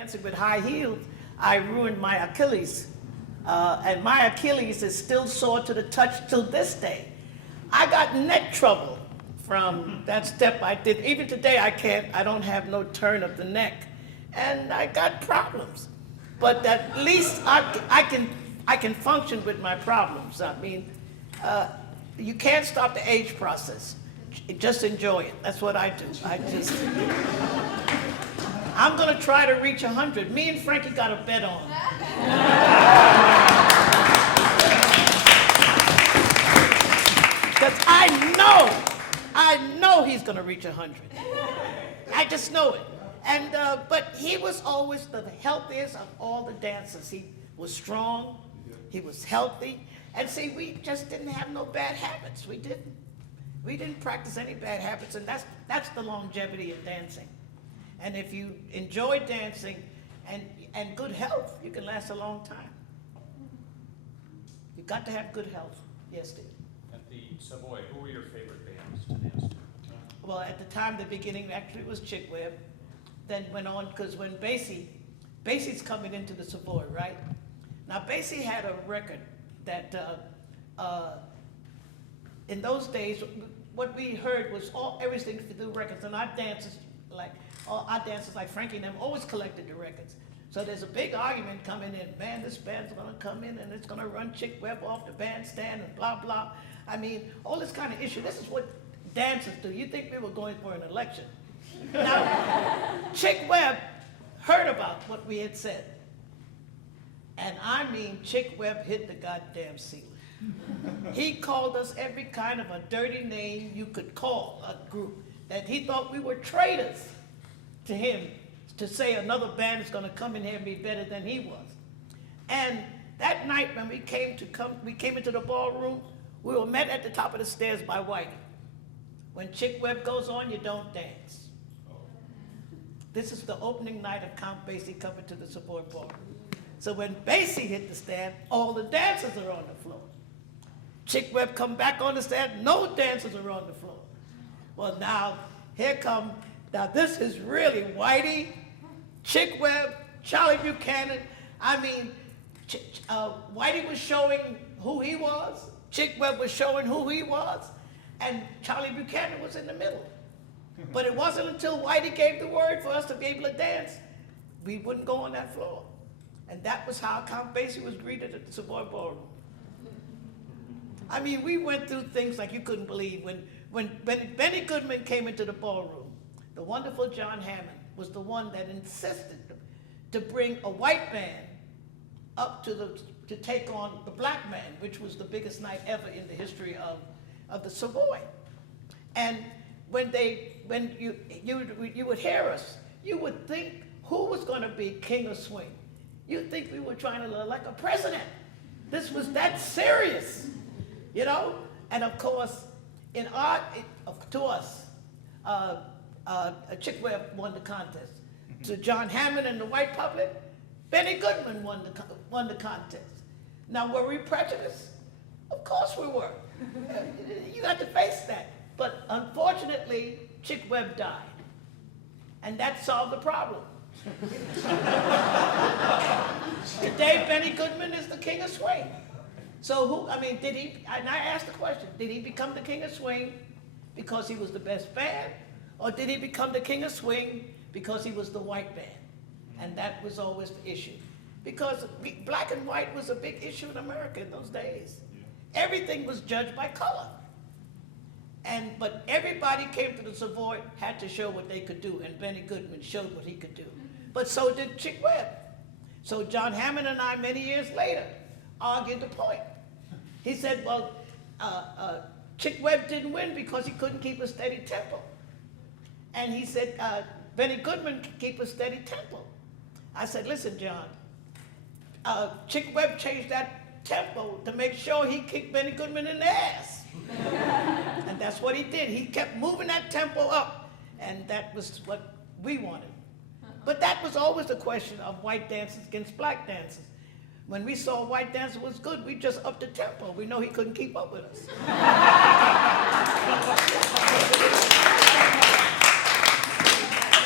dancing with high heels, I ruined my Achilles. And my Achilles is still sore to the touch till this day. I got neck trouble from that step I did. Even today I don't have no turn of the neck. And I got problems. But at least I can function with my problems. I mean, you can't stop the age process. Just enjoy it. That's what I do. I'm going to try to reach 100. Me and Frankie got a bet on. Because I know he's going to reach 100. I just know it. And but he was always the healthiest of all the dancers. He was strong. He was healthy. And see, we just didn't have no bad habits. We didn't. We didn't practice any bad habits, and that's the longevity of dancing. And if you enjoy dancing and good health, you can last a long time. You've got to have good health. Yes, Steve. At the Savoy, who were your favorite bands to dance to? Well, at the time, the beginning, actually, it was Chick Webb. Then went on, because when Basie's coming into the Savoy, right? Now, Basie had a record that, in those days, what we heard was everything to do records, and our dancers like Frankie and them always collected the records. So there's a big argument coming in. Man, this band's gonna come in and it's gonna run Chick Webb off the bandstand and blah, blah. I mean, all this kind of issue. This is what dancers do. You think we were going for an election. Now, Chick Webb heard about what we had said. And I mean, Chick Webb hit the goddamn ceiling. He called us every kind of a dirty name you could call a group, that he thought we were traitors to him to say another band is going to come in here and be better than he was. And that night when we came into the ballroom, we were met at the top of the stairs by Whitey. When Chick Webb goes on, you don't dance. This is the opening night of Count Basie coming to the Savoy Ballroom. So when Basie hit the stand, all the dancers are on the floor. Chick Webb come back on the stand, no dancers are on the floor. Well, now this is really Whitey, Chick Webb, Charlie Buchanan. I mean, Whitey was showing who he was, Chick Webb was showing who he was, and Charlie Buchanan was in the middle. But it wasn't until Whitey gave the word for us to be able to dance, we wouldn't go on that floor. And that was how Count Basie was greeted at the Savoy Ballroom. I mean, we went through things like you couldn't believe. When Benny Goodman came into the ballroom, the wonderful John Hammond was the one that insisted to bring a white band up to take on the black band, which was the biggest night ever in the history of the Savoy. And when you would hear us, you would think who was going to be king of swing. You'd think we were trying to look like a president. This was that serious, you know? And of course, to us, Chick Webb won the contest. To John Hammond and the white public, Benny Goodman won the contest. Now, were we prejudiced? Of course we were. You got to face that. But unfortunately, Chick Webb died. And that solved the problem. Today, Benny Goodman is the king of swing. So and I asked the question, did he become the king of swing because he was the best band? Or did he become the king of swing because he was the white band? And that was always the issue. Because black and white was a big issue in America in those days. Everything was judged by color. But everybody came to the Savoy, had to show what they could do, and Benny Goodman showed what he could do. But so did Chick Webb. So John Hammond and I, many years later, argued the point. He said, well, Chick Webb didn't win because he couldn't keep a steady tempo. And he said, Benny Goodman could keep a steady tempo. I said, listen, John, Chick Webb changed that tempo to make sure he kicked Benny Goodman in the ass. And that's what he did. He kept moving that tempo up, and that was what we wanted. But that was always the question of white dancers against black dancers. When we saw white dancer was good, we just upped the tempo. We know he couldn't keep up with us.